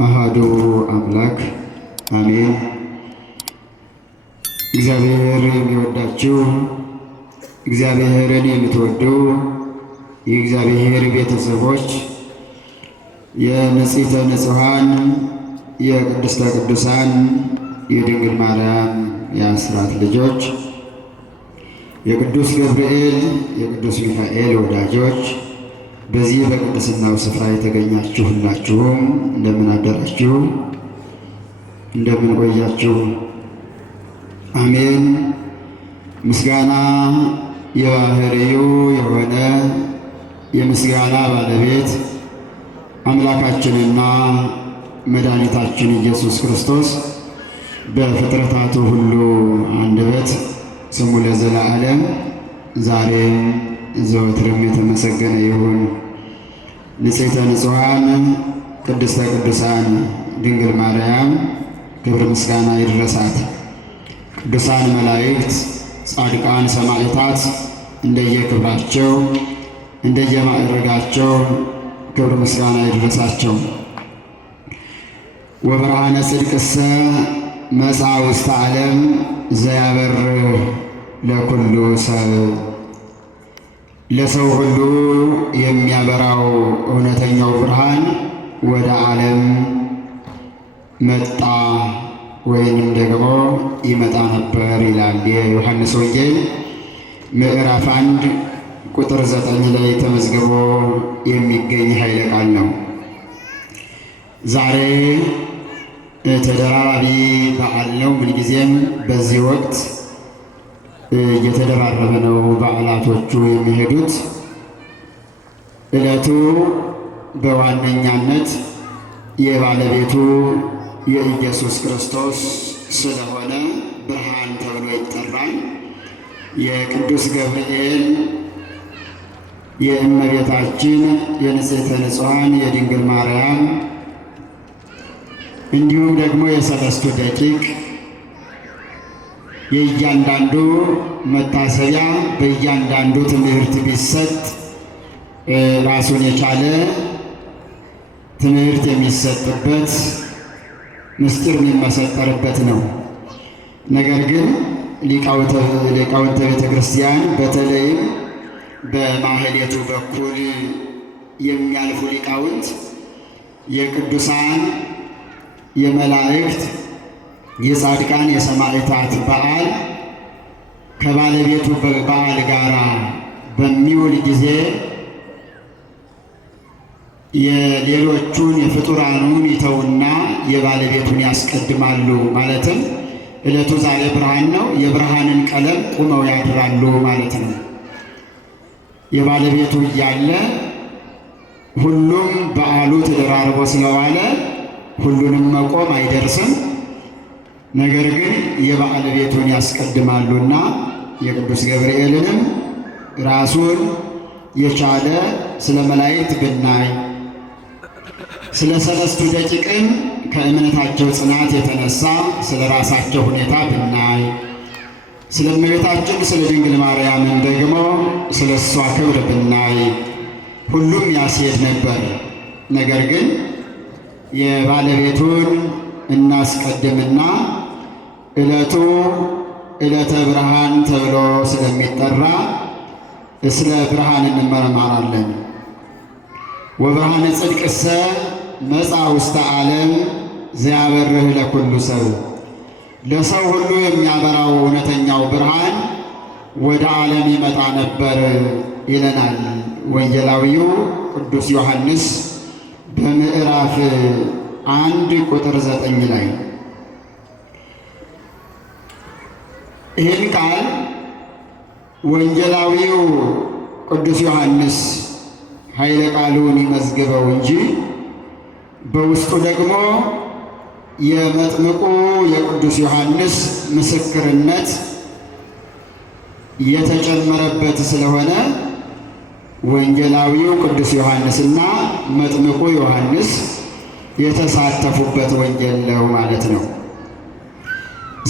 አሃዱ አምላክ አሜን። እግዚአብሔር የሚወዳችሁ እግዚአብሔርን የምትወዱ የእግዚአብሔር ቤተሰቦች የንጽሕተ ንጹሐን የቅድስተ ቅዱሳን የድንግል ማርያም የአስራት ልጆች የቅዱስ ገብርኤል የቅዱስ ሚካኤል ወዳጆች በዚህ በቅድስናው ስፍራ የተገኛችሁ ሁላችሁም እንደምን አደራችሁ? እንደምን ቆያችሁ? አሜን። ምስጋና የባህሪው የሆነ የምስጋና ባለቤት አምላካችንና መድኃኒታችን ኢየሱስ ክርስቶስ በፍጥረታቱ ሁሉ አንደበት ስሙ ለዘላለም ዛሬም ዘወትርም የተመሰገነ ይሁን። ንጽሕተ ንጹሐን ቅድስተ ቅዱሳን ድንግል ማርያም ክብር ምስጋና ይድረሳት። ቅዱሳን መላእክት፣ ጻድቃን፣ ሰማዕታት እንደየክብራቸው እንደየማዕረጋቸው ክብር ምስጋና ይድረሳቸው። ወብርሃነ ጽድቅሰ መጽአ ውስተ ዓለም ዘያበር ለኩሉ ሰብ ለሰው ሁሉ የሚያበራው እውነተኛው ብርሃን ወደ ዓለም መጣ ወይንም ደግሞ ይመጣ ነበር ይላል የዮሐንስ ወንጌል ምዕራፍ 1 ቁጥር 9 ላይ ተመዝግቦ የሚገኝ ኃይለ ቃል ነው። ዛሬ ተደራራቢ በዓል ነው። ምንጊዜም በዚህ ወቅት እየተደራረበ ነው በዓላቶቹ የሚሄዱት። ዕለቱ በዋነኛነት የባለቤቱ የኢየሱስ ክርስቶስ ስለሆነ ብርሃን ተብሎ ይጠራል። የቅዱስ ገብርኤል የእመቤታችን የንጽሕተ ንጹሐን የድንግል ማርያም እንዲሁም ደግሞ የሰለስቱ ደቂቅ የእያንዳንዱ መታሰቢያ በእያንዳንዱ ትምህርት ቢሰጥ ራሱን የቻለ ትምህርት የሚሰጥበት ምስጢር የሚመሰጠርበት ነው። ነገር ግን ሊቃውንተ ቤተ ክርስቲያን በተለይም በማህሌቱ በኩል የሚያልፉ ሊቃውንት የቅዱሳን የመላእክት የጻድቃን የሰማዕታት በዓል ከባለቤቱ በዓል ጋር በሚውል ጊዜ የሌሎቹን የፍጡራኑን ይተውና የባለቤቱን ያስቀድማሉ። ማለትም ዕለቱ ዛሬ ብርሃን ነው፣ የብርሃንን ቀለም ቁመው ያድራሉ ማለት ነው። የባለቤቱ እያለ ሁሉም በዓሉ ተደራርቦ ስለዋለ ሁሉንም መቆም አይደርስም። ነገር ግን የባለቤቱን ያስቀድማሉና የቅዱስ ገብርኤልንም ራሱን የቻለ ስለ መላእክት ብናይ፣ ስለ ሰለስቱ ደቂቅም ከእምነታቸው ጽናት የተነሳ ስለ ራሳቸው ሁኔታ ብናይ፣ ስለ እመቤታችን ስለ ድንግል ማርያምን ደግሞ ስለ እሷ ክብር ብናይ ሁሉም ያስሄድ ነበር። ነገር ግን የባለቤቱን እናስቀድምና ዕለቱ ዕለተ ብርሃን ተብሎ ስለሚጠራ ስለ ብርሃን እንመረማራለን። ወብርሃነ ጽድቅሰ መጽአ ውስተ ዓለም ዘያበርህ ለኩሉ ሰብ ለሰው ሁሉ የሚያበራው እውነተኛው ብርሃን ወደ ዓለም ይመጣ ነበር ይለናል ወንጌላዊው ቅዱስ ዮሐንስ በምዕራፍ 1 ቁጥር 9 ላይ። ይህን ቃል ወንጌላዊው ቅዱስ ዮሐንስ ኃይለ ቃሉን ይመዝግበው እንጂ በውስጡ ደግሞ የመጥምቁ የቅዱስ ዮሐንስ ምስክርነት የተጨመረበት ስለሆነ ወንጌላዊው ቅዱስ ዮሐንስና መጥምቁ ዮሐንስ የተሳተፉበት ወንጌል ነው ማለት ነው።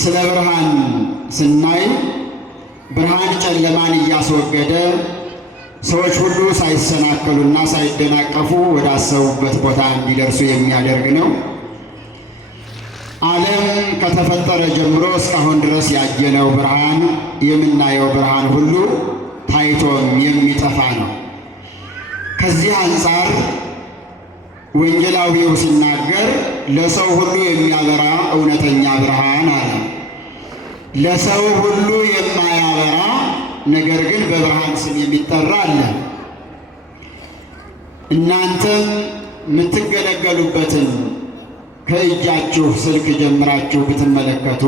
ስለ ብርሃን ስናይ ብርሃን ጨለማን እያስወገደ ሰዎች ሁሉ ሳይሰናከሉና ሳይደናቀፉ ወደ አሰቡበት ቦታ እንዲደርሱ የሚያደርግ ነው። ዓለም ከተፈጠረ ጀምሮ እስካሁን ድረስ ያየነው ብርሃን የምናየው ብርሃን ሁሉ ታይቶም የሚጠፋ ነው። ከዚህ አንጻር ወንጌላዊው ሲናገር ለሰው ሁሉ የሚያበራ እውነተኛ ብርሃን አለ። ለሰው ሁሉ የማያበራ ነገር ግን በብርሃን ስም የሚጠራ አለ። እናንተም የምትገለገሉበትን ከእጃችሁ ስልክ ጀምራችሁ ብትመለከቱ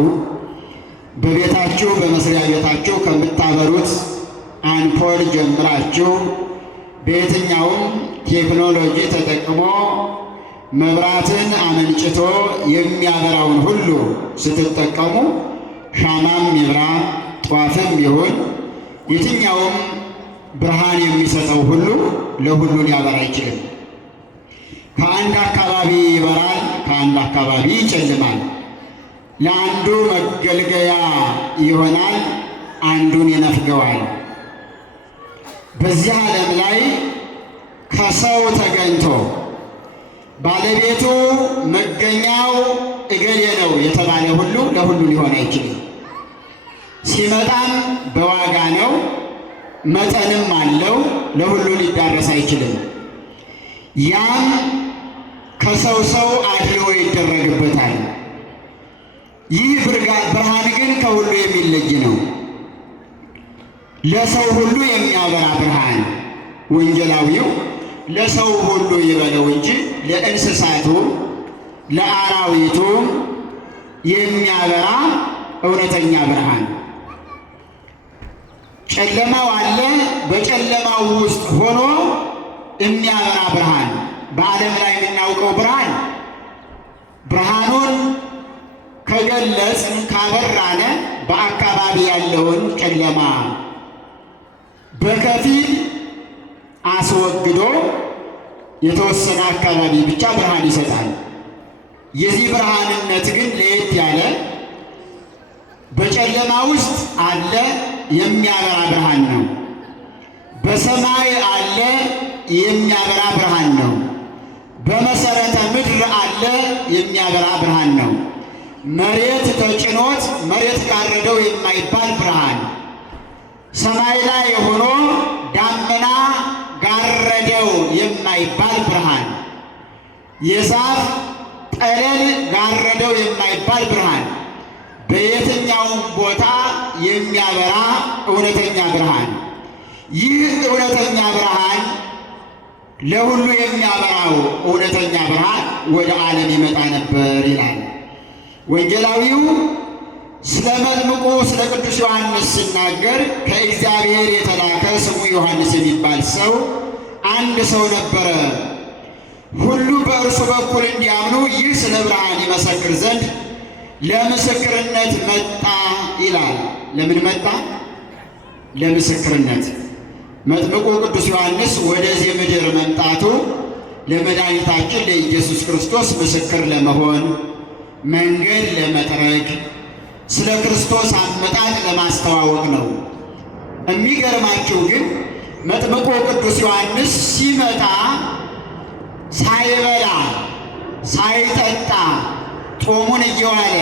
በቤታችሁ በመስሪያ ቤታችሁ ከምታበሩት አንፖል ጀምራችሁ በየትኛውም ቴክኖሎጂ ተጠቅሞ መብራትን አመንጭቶ የሚያበራውን ሁሉ ስትጠቀሙ ሻማም ይብራ ጧፍም ይሁን የትኛውም ብርሃን የሚሰጠው ሁሉ ለሁሉ ሊያበራ አይችልም። ከአንድ አካባቢ ይበራል፣ ከአንድ አካባቢ ይጨልማል። ለአንዱ መገልገያ ይሆናል፣ አንዱን ይነፍገዋል። በዚህ ዓለም ላይ ከሰው ተገኝቶ ባለቤቱ መገኛው እገሌ ነው የተባለ ሁሉ ለሁሉ ሊሆን አይችልም። ሲመጣም በዋጋ ነው፣ መጠንም አለው፣ ለሁሉ ሊዳረስ አይችልም። ያም ከሰው ሰው አድልዎ ይደረግበታል። ይህ ብርሃን ግን ከሁሉ የሚለይ ነው። ለሰው ሁሉ የሚያበራ ብርሃን ወንጌላዊው ለሰው ሁሉ ይበለው እንጂ ለእንስሳቱ ለአራዊቱ የሚያበራ እውነተኛ ብርሃን። ጨለማው አለ፣ በጨለማው ውስጥ ሆኖ የሚያበራ ብርሃን። በዓለም ላይ የምናውቀው ብርሃን ብርሃኑን ከገለጽን ካበራነ በአካባቢ ያለውን ጨለማ በከፊል አስወግዶ የተወሰነ አካባቢ ብቻ ብርሃን ይሰጣል። የዚህ ብርሃንነት ግን ለየት ያለ በጨለማ ውስጥ አለ የሚያበራ ብርሃን ነው። በሰማይ አለ የሚያበራ ብርሃን ነው። በመሰረተ ምድር አለ የሚያበራ ብርሃን ነው። መሬት ተጭኖት መሬት ጋረደው የማይባል ብርሃን፣ ሰማይ ላይ ሆኖ ዳመና ጋረደው የማይባል ብርሃን፣ የዛፍ ጠለል ጋረደው የማይባል ብርሃን፣ በየትኛውም ቦታ የሚያበራ እውነተኛ ብርሃን። ይህ እውነተኛ ብርሃን ለሁሉ የሚያበራው እውነተኛ ብርሃን ወደ ዓለም ይመጣ ነበር ይላል ወንጌላዊው። ስለ መጥምቁ ስለ ቅዱስ ዮሐንስ ሲናገር ከእግዚአብሔር የተላከ ስሙ ዮሐንስ የሚባል ሰው አንድ ሰው ነበረ። ሁሉ በእርሱ በኩል እንዲያምኑ ይህ ስለ ብርሃን ይመሰክር ዘንድ ለምስክርነት መጣ ይላል። ለምን መጣ? ለምስክርነት። መጥምቁ ቅዱስ ዮሐንስ ወደዚህ ምድር መምጣቱ ለመድኃኒታችን ለኢየሱስ ክርስቶስ ምስክር ለመሆን፣ መንገድ ለመጥረግ፣ ስለ ክርስቶስ አመጣጥ ለማስተዋወቅ ነው። የሚገርማችሁ ግን መጥምቁ ቅዱስ ዮሐንስ ሲመጣ ሳይበላ ሳይጠጣ ጦሙን እየዋለ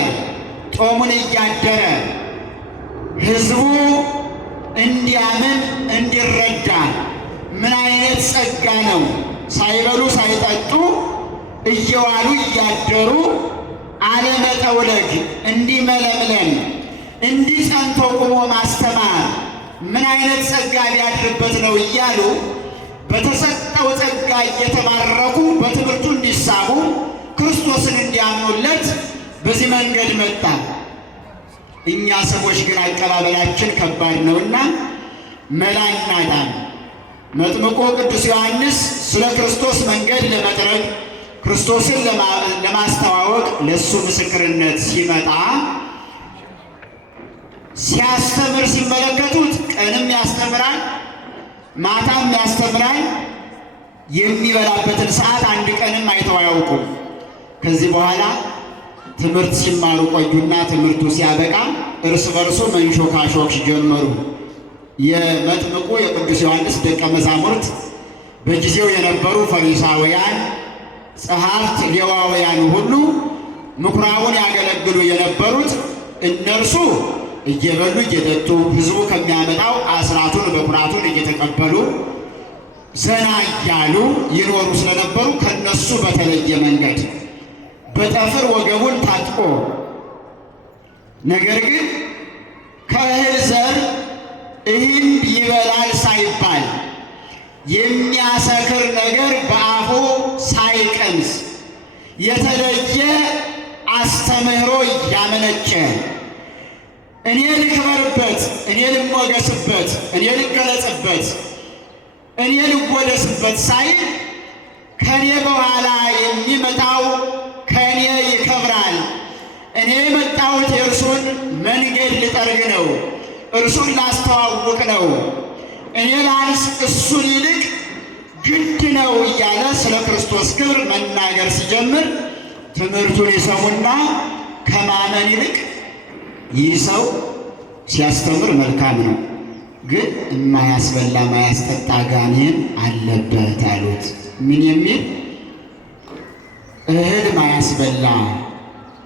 ጦሙን እያደረ ሕዝቡ እንዲያምን እንዲረዳ ምን አይነት ጸጋ ነው! ሳይበሉ ሳይጠጡ እየዋሉ እያደሩ አለመጠውለግ፣ እንዲመለምለን፣ እንዲጸንቶ ቁሞ ማስተማር ምን አይነት ጸጋ ሊያድርበት ነው እያሉ በተሰጠው ጸጋ እየተባረኩ በትምህርቱ እንዲሳቡ ክርስቶስን እንዲያምኑለት በዚህ መንገድ መጣ። እኛ ሰዎች ግን አቀባበላችን ከባድ ነውና መላ እናጣን። መጥምቁ ቅዱስ ዮሐንስ ስለ ክርስቶስ መንገድ ለመጥረግ ክርስቶስን ለማስተዋወቅ ለእሱ ምስክርነት ሲመጣ ሲያስተምር ሲመለከቱት ቀንም ያስተምራል፣ ማታም ያስተምራል። የሚበላበትን ሰዓት አንድ ቀንም አይተው አያውቁም። ከዚህ በኋላ ትምህርት ሲማሩ ቆዩና ትምህርቱ ሲያበቃ እርስ በርሱ መንሾካሾክ ጀመሩ። የመጥምቁ የቅዱስ ዮሐንስ ደቀ መዛሙርት በጊዜው የነበሩ ፈሪሳውያን፣ ጸሐፍት፣ ሌዋውያን ሁሉ ምኩራቡን ያገለግሉ የነበሩት እነርሱ እየበሉ እየጠጡ ሕዝቡ ከሚያመጣው አስራቱን በኩራቱን እየተቀበሉ ዘና እያሉ ይኖሩ ስለነበሩ ከነሱ በተለየ መንገድ በጠፍር ወገቡን ታጥቆ ነገር ግን ከእህል ዘር እህል ይበላል ሳይባል የሚያሰክር ነገር በአፉ ሳይቀምስ የተለየ አስተምህሮ እያመነጨ እኔ ልክበርበት፣ እኔ ልሞገስበት፣ እኔ ልገለጽበት፣ እኔ ልወደስበት ሳይል ከእኔ በኋላ የሚመጣው ከእኔ ይከብራል፣ እኔ የመጣሁት የእርሱን መንገድ ልጠርግ ነው፣ እርሱን ላስተዋውቅ ነው፣ እኔ ላንስ እሱን ይልቅ ግድ ነው እያለ ስለ ክርስቶስ ክብር መናገር ሲጀምር ትምህርቱን ይሰሙና ከማመን ይልቅ ይህ ሰው ሲያስተምር መልካም ነው፣ ግን የማያስበላ ማያስጠጣ ጋኔን አለበት አሉት። ምን የሚል? እህል ማያስበላ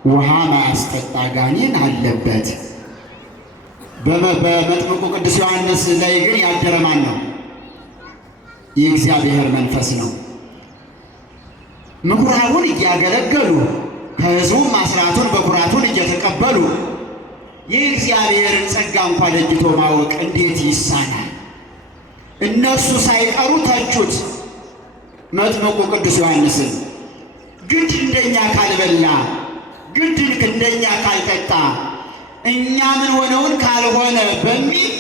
ውሃ ማያስጠጣ ጋኔን አለበት። በመጥምቁ ቅዱስ ዮሐንስ ላይ ግን ያደረ ማን ነው? የእግዚአብሔር መንፈስ ነው። ምኩራቡን እያገለገሉ ከሕዝቡም አስራቱን በኩራቱን እየተቀበሉ የእግዚአብሔርን ጸጋ እንኳ ለይቶ ማወቅ እንዴት ይሳናል? እነሱ ሳይቀሩ ተቹት መጥምቁ ቅዱስ ዮሐንስን። ግድ እንደኛ ካልበላ፣ ግድ እንደኛ ካልጠጣ፣ እኛ ምን ሆነውን ካልሆነ በሚል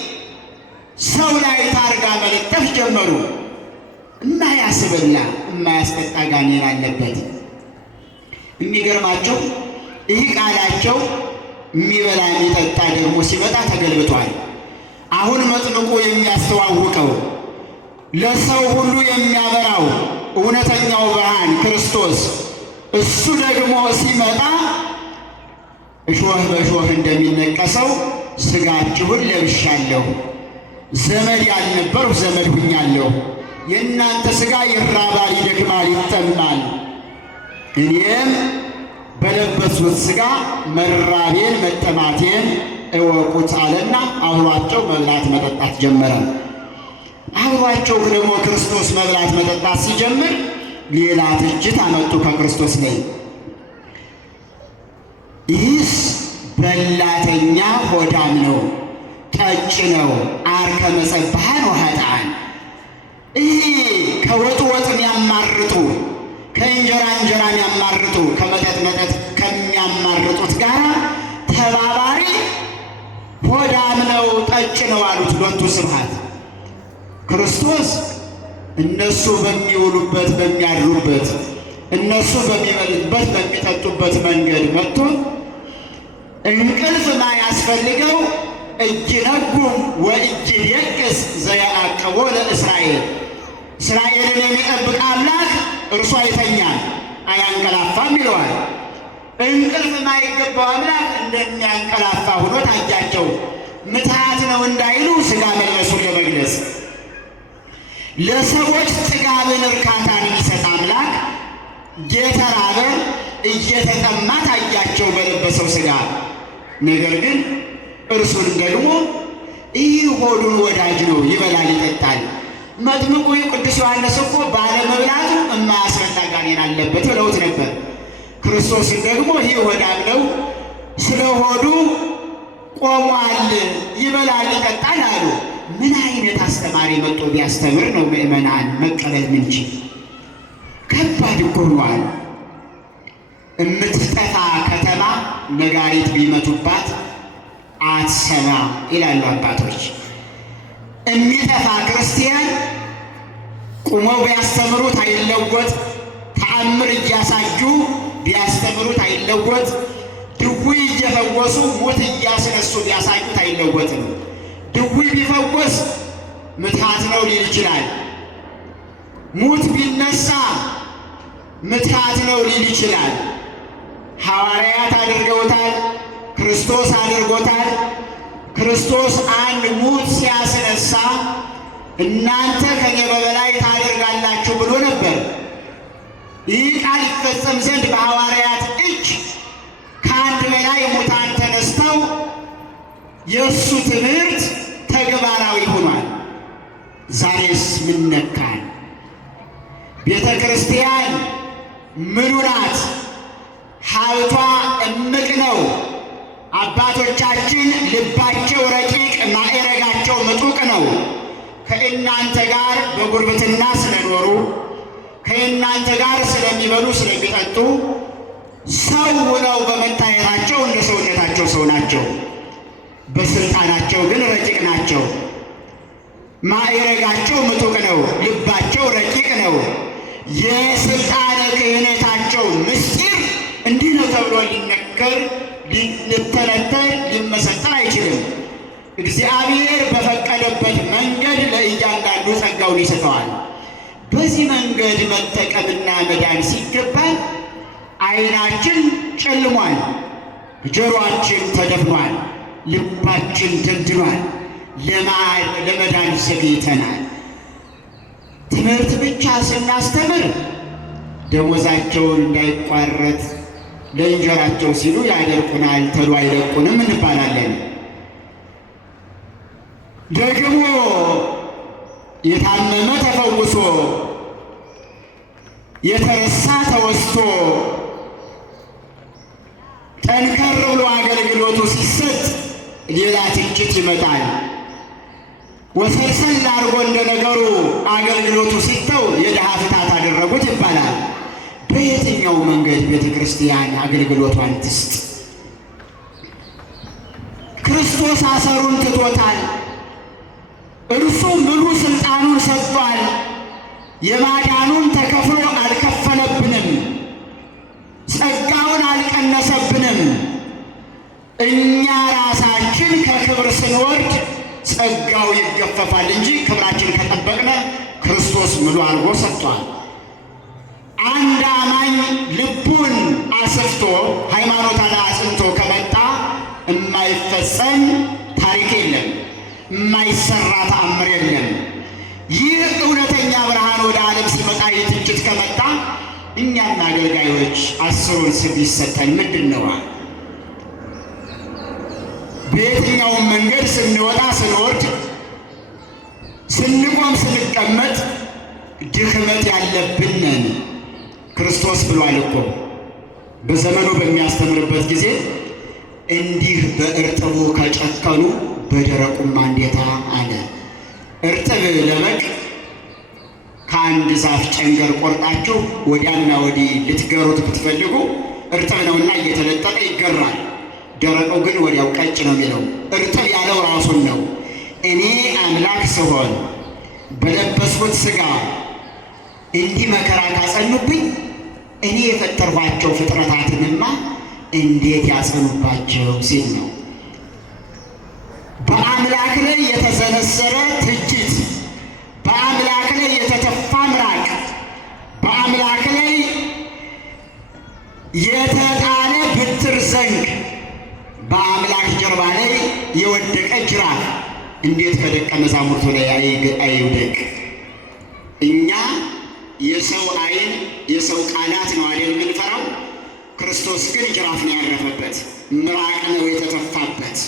ሰው ላይ ታርጋ መለጠፍ ጀመሩ። የማያስበላ የማያስጠጣ ጋኔን አለበት። የሚገርማቸው ይህ ቃላቸው የሚበላ የሚጠጣ ደግሞ ሲመጣ ተገልብጧል። አሁን መጥምቁ የሚያስተዋውቀው ለሰው ሁሉ የሚያበራው እውነተኛው ብርሃን ክርስቶስ እሱ ደግሞ ሲመጣ እሾህ በእሾህ እንደሚነቀሰው ሥጋችሁን ለብሻለሁ፣ ዘመድ ያልነበርሁ ዘመድ ሁኛለሁ፣ የእናንተ ሥጋ ይራባል፣ ይደክማል፣ ይጠማል፣ እኔም በለበሱት ሥጋ መራቤን መጠማቴን እወቁት አለና አብሯቸው መብላት መጠጣት ጀመረ። አብሯቸው ደግሞ ክርስቶስ መብላት መጠጣት ሲጀምር ሌላ ትችት አመጡ ከክርስቶስ ላይ። ይህስ በላተኛ ሆዳም ነው፣ ጠጭ ነው፣ አርከመ ጸባሃን ወኃጥአን። ይህ ከወጡ ወጥ የሚያማርጡ ከእንጀራ እንጀራ የሚያማርጡ ከመጠጥ መጠጥ ከሚያማርጡት ጋር ተባባሪ ሆዳም ነው፣ ጠጭ ነው አሉት። ሎቱ ስብሐት። ክርስቶስ እነሱ በሚውሉበት በሚያድሩበት እነሱ በሚበሉበት በሚጠጡበት መንገድ መጥቶ እንቅልፍ ማያስፈልገው እጅነጉም ወእጅየቅስ ዘያዕቅቦ ለእስራኤል። እስራኤልን የሚጠብቅ አምላክ እርሱ አይተኛም አያንቀላፋም ይለዋል። እንቅልፍ ማይገባው አምላክ እንደሚያንቀላፋ ሆኖ ታያቸው። ምትሃት ነው እንዳይሉ ሥጋ መልበሱን ለመግለጽ ለሰዎች ጥጋብን እርካታን የሚሰጥ አምላክ እየተራበ እየተጠማ ታያቸው በለበሰው ሥጋ። ነገር ግን እርሱን ደግሞ ይህ ሆዱን ወዳጅ ነው፣ ይበላል ይጠጣል። መጥምቁ ቅዱስ ዮሐንስ እኮ ባለመብላቱ የማያስበላ ጋኔን አለበት ብለውት ነበር። ክርስቶስን ደግሞ ይህ ሆዳም ነው፣ ስለ ሆዱ ቆሟል፣ ይበላል ይጠጣል አሉ። ምን አይነት አስተማሪ መጥቶ ቢያስተምር ነው ምእመናን መቀበል ምንችል? ከባድ እኮ ሆኗል። እምትጠፋ ከተማ ነጋሪት ቢመቱባት አትሰማ ይላሉ አባቶች። የሚጠፋ ክርስቲያን ቁመው ቢያስተምሩት አይለወጥ፣ ተአምር እያሳዩ ቢያስተምሩት አይለወጥ፣ ድውይ እየፈወሱ ሙት እያስነሱ ቢያሳዩት አይለወጥም። ድውይ ቢፈወስ ምትሃት ነው ሊል ይችላል። ሙት ቢነሳ ምትሃት ነው ሊል ይችላል። ሐዋርያት አድርገውታል፣ ክርስቶስ አድርጎታል። ክርስቶስ አንድ ሙት ሲያስነሳ እናንተ ከኔ በበላይ ታደርጋላችሁ ብሎ ነበር። ይህ ቃል ይፈጸም ዘንድ በሐዋርያት እጅ ላይ ሙታን ተነስተው የእሱ ትምህርት ተግባራዊ ሆኗል። ዛሬስ ምን ነካን? ቤተ ክርስቲያን ምኑ ናት? ሀብቷ እምቅ ነው። አባቶቻችን ልባቸው ረቂቅ፣ ማዕረጋቸው ምጡቅ ነው። ከእናንተ ጋር በጉርብትና ስለኖሩ፣ ከእናንተ ጋር ስለሚበሉ ስለሚጠጡ፣ ሰው ሆነው በመታየታቸው እንደ ሰውነታቸው ሰው ናቸው። በስልጣናቸው ግን ረቂቅ ናቸው። ማዕረጋቸው ምጡቅ ነው። ልባቸው ረቂቅ ነው። የስልጣነ ክህነታቸው ምስጢር እንዲህ ነው ተብሎ ሊነገር ሊተነተን ሊመሰጠር አይችልም። እግዚአብሔር በፈቀደበት መንገድ ለእያንዳንዱ ጸጋውን ይሰጠዋል። በዚህ መንገድ መጠቀምና መዳን ሲገባል ዓይናችን ጨልሟል፣ ጆሮአችን ተደፍኗል፣ ልባችን ደንድኗል፣ ለመዳን ዘግይተናል። ትምህርት ብቻ ስናስተምር ደሞዛቸውን እንዳይቋረጥ ለእንጀራቸው ሲሉ ያደርቁናል፣ ተሉ አይለቁንም እንባላለን። ደግሞ የታመመ ተፈውሶ የተረሳ ተወስቶ ጠንከር ብሎ አገልግሎቱ ሲሰጥ ሌላ ትችት ይመጣል። ወሰልሰል አድርጎ እንደ ነገሩ አገልግሎቱ ሲተው የድሃ ፍታት አደረጉት ይባላል። በየትኛው መንገድ ቤተ ክርስቲያን አገልግሎቷን ትስጥ? ክርስቶስ አሰሩን ትቶታል። እርሱ ምሉ ስልጣኑን ሰጥቷል። የማዳኑን ተከፍሎ አልከፈለብንም፣ ጸጋውን አልቀነሰብንም። እኛ ራሳችን ከክብር ስንወርድ ጸጋው ይገፈፋል እንጂ ክብራችን ከጠበቅነ ክርስቶስ ምሉ አድርጎ ሰጥቷል። አንድ አማኝ ልቡን አስፍቶ ሃይማኖታን አጽንቶ ከመጣ የማይፈጸም ታሪክ የለም፣ የማይሰራ ተአምር የለም። ይህ እውነተኛ ብርሃን ወደ ዓለም ሲመጣ የትችት ከመጣ እኛና አገልጋዮች 10ን ስም ይሰጠን ምንድን ነው? በየትኛውም መንገድ ስንወጣ ስንወርድ፣ ስንቆም ስንቀመጥ ድክመት ያለብን ነን። ክርስቶስ ብሏል እኮ በዘመኑ በሚያስተምርበት ጊዜ እንዲህ በእርጥቡ ከጨከኑ በደረቁማ እንዴታ አለ። እርጥብ ለበቅ ከአንድ ዛፍ ጨንገር ቆርጣችሁ ወዲያና ወዲህ ልትገሩት ብትፈልጉ እርጥብ ነውና እየተለጠጠ ይገራል። ደረቀው ግን ወዲያው ቀጭ ነው የሚለው። እርጥብ ያለው ራሱን ነው። እኔ አምላክ ስሆን በለበስኩት ሥጋ እንዲህ መከራ ካጸኑብኝ እኔ የፈጠርኋቸው ፍጥረታትንማ እንዴት ያጸኑባቸው ሲል ነው። በአምላክ ላይ የተሰነሰረ ትችት፣ በአምላክ ላይ የተተፋ ምራቅ፣ በአምላክ ላይ የተጣለ ብትር ዘንግ፣ በአምላክ ጀርባ ላይ የወደቀ ጅራፍ እንዴት ከደቀ መዛሙርቱ ላይ አይውደቅ? እኛ የሰው ዓይን የሰው ቃላት ነው አይደል የምንፈራው? ክርስቶስ ግን ጅራፍ ነው ያረፈበት፣ ምራቅ ነው የተተፋበት፣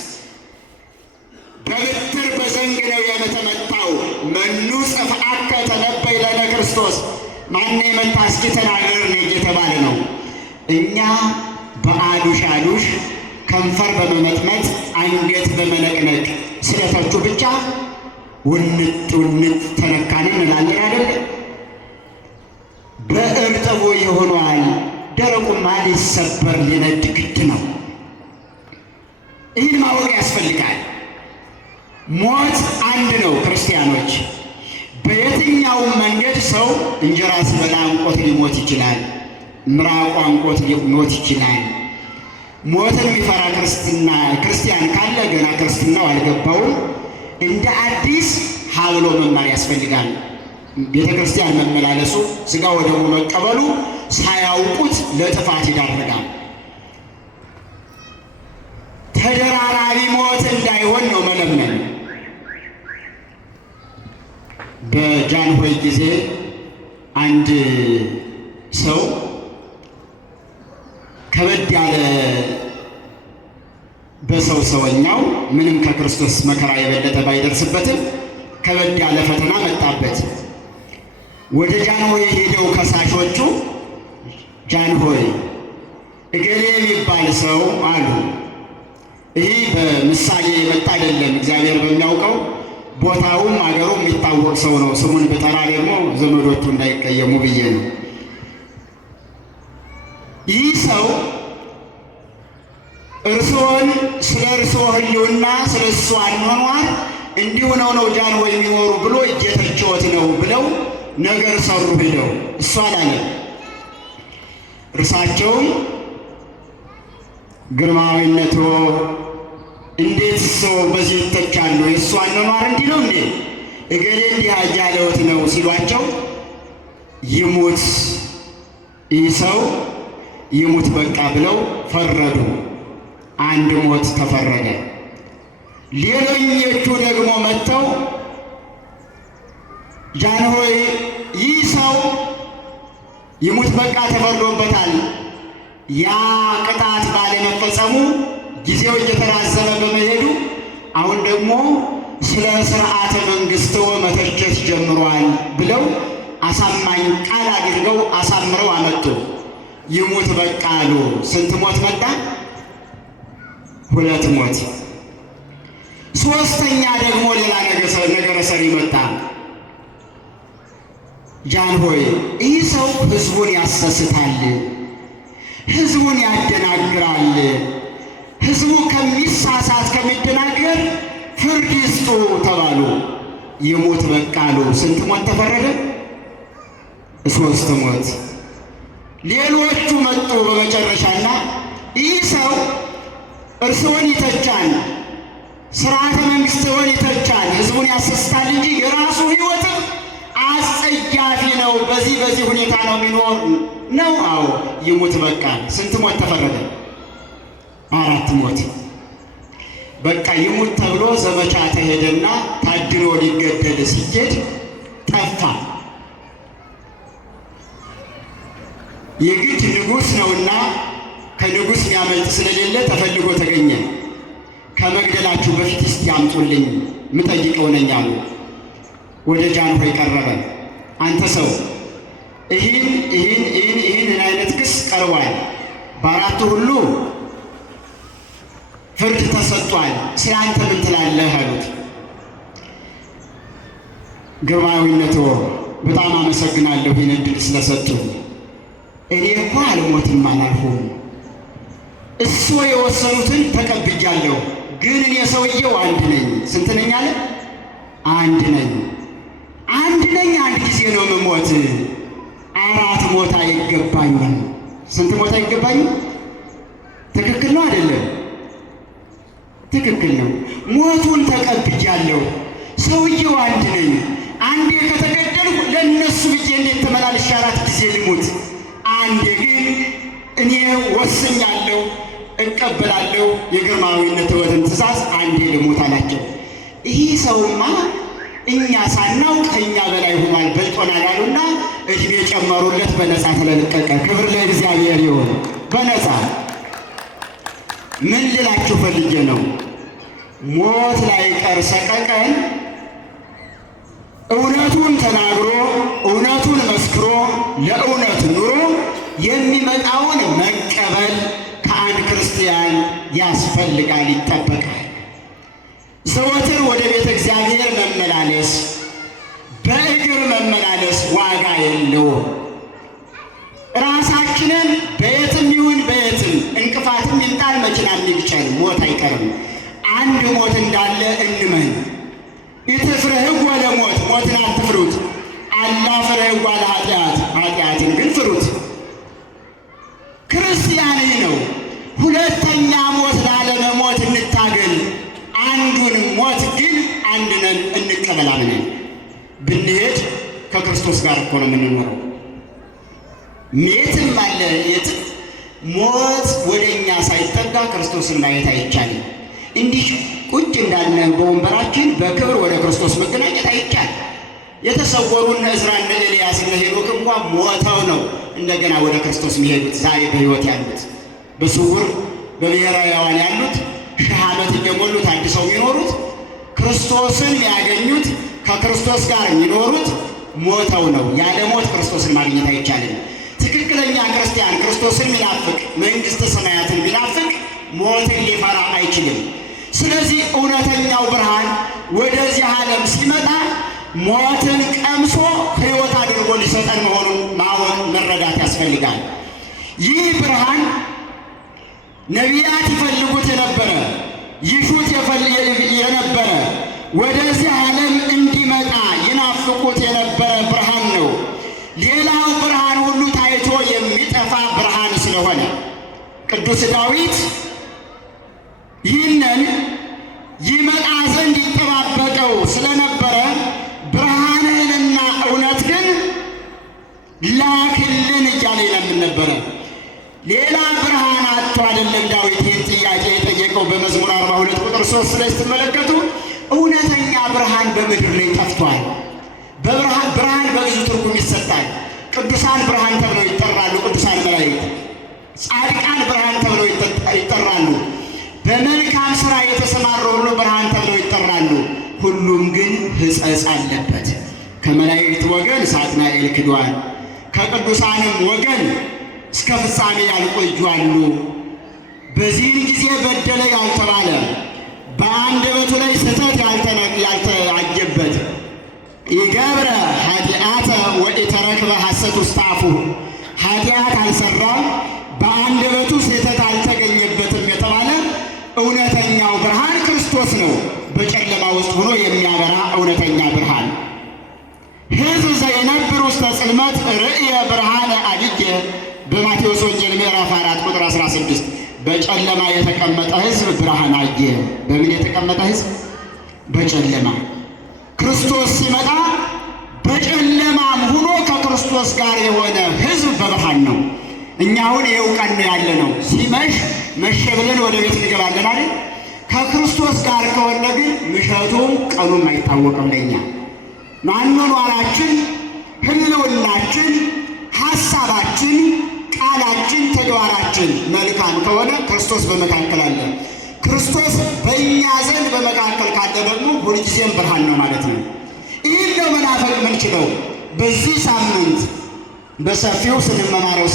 በብትር በዘንግ ነው የተመታው። መኑ ጽፍአከ ተነበይ ለነ ክርስቶስ፣ ማን የመታ እስኪ ተናገር ነው እየተባለ ነው። እኛ በአዱሽ አዱሽ ከንፈር በመመጥመጥ አንገት በመነቅነቅ ስለተቹ ብቻ ውንጥ ውንጥ ተነካን እንላለን አይደለ? በእርጥቡ ይሆኗል፣ ደረቁማ ሊሰበር ሊነድ ግድ ነው። ይህን ማወቅ ያስፈልጋል። ሞት አንድ ነው ክርስቲያኖች። በየትኛውም መንገድ ሰው እንጀራ ሲበላ አንቆት ሊሞት ይችላል። ምራቁ አንቆት ሊሞት ይችላል። ሞትን የሚፈራ ክርስቲያን ካለ ገና ክርስትናው አልገባውም። እንደ አዲስ ሀብሎ መማር ያስፈልጋል። ቤተ ክርስቲያን መመላለሱ፣ ሥጋ ወደሙ መቀበሉ ሳያውቁት ለጥፋት ይዳርጋል። ተደራራቢ ሞት እንዳይሆን ነው መለመን። በጃንሆይ ጊዜ አንድ ሰው ከበድ ያለ በሰው ሰውኛው ምንም ከክርስቶስ መከራ የበለጠ ባይደርስበትም ከበድ ያለ ፈተና መጣበት። ወደ ጃንሆይ ሄደው ከሳሾቹ ጃንሆይ እገሌ የሚባል ሰው አሉ። ይህ በምሳሌ የመጣ አይደለም፣ እግዚአብሔር በሚያውቀው ቦታውም አገሩም የሚታወቅ ሰው ነው። ስሙን ብጠራ ደግሞ ዘመዶቹ እንዳይቀየሙ ብዬ ነው። ይህ ሰው እርስዎን ስለ እርስዎ ሕልውና ስለ እሱ አኗኗር እንዲሁ ነው ጃንሆይ የሚኖሩ ብሎ እየተቸዎት ነው ብለው ነገር ሰሩ ሄደው እሱ አላለ። እርሳቸውም ግርማዊነቶ እንዴት ሰው በዚህ ይተቻሉ? የእሱ አኗኗር እንዲህ ነው እንዴ? እገሌ እንዲህ አያሌዎት ነው ሲሏቸው ይሙት ይህ ሰው ይሙት በቃ ብለው ፈረዱ። አንድ ሞት ተፈረደ። ሌሎኞቹ ደግሞ መጥተው ጃንሆይ ይህ ሰው ይሙት በቃ ተፈርዶበታል፣ ያ ቅጣት ባለመፈጸሙ ጊዜው እየተራዘመ በመሄዱ አሁን ደግሞ ስለ ሥርዓተ መንግሥትዎ መተቸት ጀምሯል ብለው አሳማኝ ቃል አድርገው አሳምረው አመጡ። ይሙት በቃ አሉ። ስንት ሞት መጣ? 2 ሞት። ሶስተኛ ደግሞ ሌላ ነገረ ሰሪ መጣ። ጃንሆይ ይህ ሰው ሕዝቡን ያሰስታል፣ ሕዝቡን ያደናግራል። ሕዝቡ ከሚሳሳት ከሚደናገር ፍርድ ይስጡ ተባሉ። ይሙት በቃ አሉ። ስንት ሞት ተፈረደ? 3 ሞት። ሌሎቹ መጡ በመጨረሻና ይህ ሰው እርስዎን ይተቻል፣ ሥርዓተ መንግሥትዎን ይተቻል፣ ሕዝቡን ያሰስታል እንጂ የራሱ ሕይወትም አስጸያፊ ነው። በዚህ ሁኔታ ነው የሚኖር ነው። አዎ ይሙት በቃ። ስንት ሞት ተፈረደ? 4 ሞት። በቃ ይሙት ተብሎ ዘመቻ ተሄደና ታድኖ ሊገደል ሲሄድ ጠፋ። የግድ ንጉሥ ነውና ከንጉሥ የሚያመልጥ ስለሌለ ተፈልጎ ተገኘ። ከመግደላችሁ በፊት እስቲ ያምጡልኝ ምጠይቀው ነኝ አሉ። ወደ ጃንሆይ ቀረበ። አንተ ሰው ይህን አይነት ክስ ቀርቧል፣ በአራቱ ሁሉ ፍርድ ተሰጥቷል፣ ስለ አንተ ምን ትላለህ አሉት። ግርማዊነቶ በጣም አመሰግናለሁ ይህን ዕድል ስለሰጡ። እኔ እኮ አልሞትም አላልኩም፣ እሱ የወሰኑትን ተቀብያለሁ። ግን እኔ ሰውየው አንድ ነኝ። ስንት ነኝ አለ? አንድ ነኝ። አንድ ጊዜ ነው የምሞት። 4 ሞት አይገባኝም። ስንት ሞት አይገባኝም? ትክክል ነው አይደለም? ትክክል ነው። ሞቱን ተቀብያለሁ። ሰውየው አንድ ነኝ። አንዴ ከተገደልኩ ለእነሱ ብዬ እንዴት ተመላልሼ 4 ጊዜ ልሙት? አንዴ ግን እኔ ወስኛለሁ፣ እቀበላለሁ የግርማዊነትዎትን ትእዛዝ፣ አንዴ ልሙት አላቸው። ይህ ሰውማ እኛ ሳናውቅ ከእኛ በላይ ሆኗል፣ በልጦናል አሉና እድሜ ጨመሩለት። በነፃ ተለቀቀ። ክብር ለእግዚአብሔር ይሁን። በነፃ ምን ልላችሁ ፈልጌ ነው? ሞት ላይ ቀር ሰቀቀን እውነቱን ተናግሮ እውነቱን መስክሮ ለእውነት ኑሮ የሚመጣውን መቀበል ከአንድ ክርስቲያን ያስፈልጋል፣ ይጠበቃል። ዘወትር ወደ ቤተ እግዚአብሔር መመላለስ፣ በእግር መመላለስ ዋጋ የለውም። ራሳችንን በየትም ይሁን በየትም እንቅፋትም ይምጣል፣ መኪናም ይግጨን፣ ሞት አይቀርም። አንድ ሞት እንዳለ እንመን። ኢትፍርህዎ ለሞት፣ ሞትን አትፍሩት። አላ ፍርህዎ ለኃጢአት፣ ኃጢአትን ግን ፍሩት። ክርስቲያን ነው። ሁለተኛ ሞት ላለመሞት እንታገል። አንዱን ሞት ግን አንድ ነን እንቀበል። አምነን ብንሄድ ከክርስቶስ ጋር እኮ ነው የምንኖረው። የትም አለ የትም ሞት ወደ እኛ ሳይጠጋ ክርስቶስን ማየት አይቻልም። እንዲህ ቁጭ እንዳለ በወንበራችን በክብር ወደ ክርስቶስ መገናኘት አይቻልም። የተሰወሩን ዕዝራና ኤልያስ እና ሄኖክ እንኳን ሞተው ነው እንደገና ወደ ክርስቶስ የሚሄዱት። ዛሬ በሕይወት ያሉት በስውር በብሔረ ሕያዋን ያሉት ሺህ ዓመት እየሞሉ ታድሰው የሚኖሩት ክርስቶስን ያገኙት ከክርስቶስ ጋር የሚኖሩት ሞተው ነው። ያለ ሞት ክርስቶስን ማግኘት አይቻልም። ትክክለኛ ክርስቲያን ክርስቶስን የሚናፍቅ መንግሥተ ሰማያትን የሚናፍቅ ሞትን ሊፈራ አይችልም። ስለዚህ እውነተኛው ብርሃን ወደዚህ ዓለም ሲመጣ ሞትን ቀምሶ ሕይወት አድርጎ ሊሰጠን መሆኑን ማወቅ መረዳት ያስፈልጋል። ይህ ብርሃን ነቢያት ይፈልጉት የነበረ ይሹት የነበረ ወደዚህ ዓለም እንዲመጣ ይናፍቁት የነበረ ብርሃን ነው። ሌላው ብርሃን ሁሉ ታይቶ የሚጠፋ ብርሃን ስለሆነ ቅዱስ ዳዊት ይህንን ይመጣ ዘንድ ይጠባበቀው ስለነበረ ብርሃንህንና እውነት ግን ላክልን እያለ ይለምን ነበረ። ሌላ ብርሃን አጥቶ አይደለም ዳዊት ይህን ጥያቄ የጠየቀው። በመዝሙር 42 ቁጥር 3 ላይ ስትመለከቱ እውነተኛ ብርሃን በምድር ላይ ጠፍቷል። ብርሃን በብዙ ትርጉም ይሰጣል። ቅዱሳን ብርሃን ተብለው ይጠራሉ። ቅዱሳን መላእክት፣ ጻድቃን ብርሃን ተብለው ይጠራሉ። በመልካም ሥራ የተሰማሩ ሁሉ ብርሃን ተብለው ይጠራሉ። ሁሉም ግን ሕጸጽ አለበት። ከመላእክት ወገን ሳጥናኤል ክዷል። ከቅዱሳንም ወገን እስከ ፍጻሜ ያልቆዩ አሉ። በዚህን ጊዜ በደለ ያልተባለ በአንደበቱ ላይ ስህተት ያልተአየበት ይገብረ ኃጢአተ ወኢተረክበ ሐሰት ውስተ አፉሁ ኃጢአት አልሰራም በአንደበቱ ስህተት አልተገኘበትም የተባለ እውነተኛው ብርሃን ክርስቶስ ነው። በጨለማ ውስጥ ሆኖ የሚያበራ እውነተኛ ብርሃን ሕዝብ ዘይነብር ውስተ ጽልመት ርእየ ብርሃነ አብየ በማቴዎስ ወንጌል ምዕራፍ 4 ቁጥር 16 በጨለማ የተቀመጠ ሕዝብ ብርሃን አየ። በምን የተቀመጠ ሕዝብ? በጨለማ። ክርስቶስ ሲመጣ በጨለማም ሆኖ ከክርስቶስ ጋር የሆነ ሕዝብ በብርሃን ነው። እኛ አሁን ይኸው ቀን ነው ያለ ነው። ሲመሽ መሸ ብለን ወደ ቤት እንገባለን አይደል? ከክርስቶስ ጋር ከሆነ ግን ምሸቱም ቀኑም አይታወቅም ለኛ። ማንኗራችን፣ ህልውናችን፣ ሐሳባችን፣ ቃላችን፣ ተግባራችን መልካም ከሆነ ክርስቶስ በመካከል አለ። ክርስቶስ በእኛ ዘንድ በመካከል ካለ ደግሞ ሁልጊዜም ብርሃን ነው ማለት ነው። ይህን ነው መናፈቅ የምንችለው። በዚህ ሳምንት በሰፊው ስንመማረው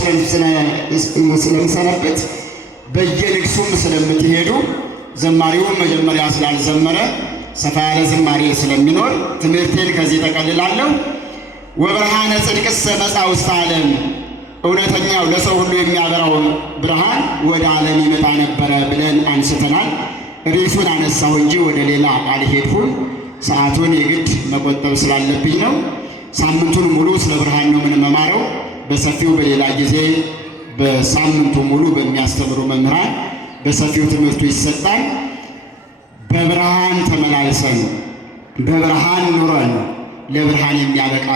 ስለሚሰነበት በየንግሱም ስለምትሄዱ ዘማሪውም መጀመሪያ ስላልዘመረ ሰፋ ያለ ዝማሬ ስለሚኖር ትምህርቴን ከዚህ ጠቀልላለሁ። ወብርሃነ ጽድቅሰ መጻ ውስተ ዓለም እውነተኛው ለሰው ሁሉ የሚያበራው ብርሃን ወደ ዓለም ይመጣ ነበረ ብለን አንስተናል። ርዕሱን አነሳሁ እንጂ ወደ ሌላ አልሄድኩም። ሰዓቱን የግድ መቆጠብ ስላለብኝ ነው። ሳምንቱን ሙሉ ስለ ብርሃን ነው የምንመማረው። በሰፊው በሌላ ጊዜ በሳምንቱ ሙሉ በሚያስተምሩ መምህራን በሰፊው ትምህርቱ ይሰጣል። በብርሃን ተመላልሰን በብርሃን ኑረን ለብርሃን የሚያበቃ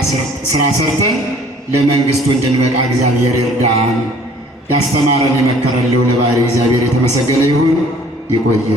ስራ ሰርተን ለመንግስቱ እንድንበቃ እግዚአብሔር ይርዳን። ያስተማረን የመከረን ልዑለ ባሕርይ እግዚአብሔር የተመሰገነ ይሁን። ይቆየ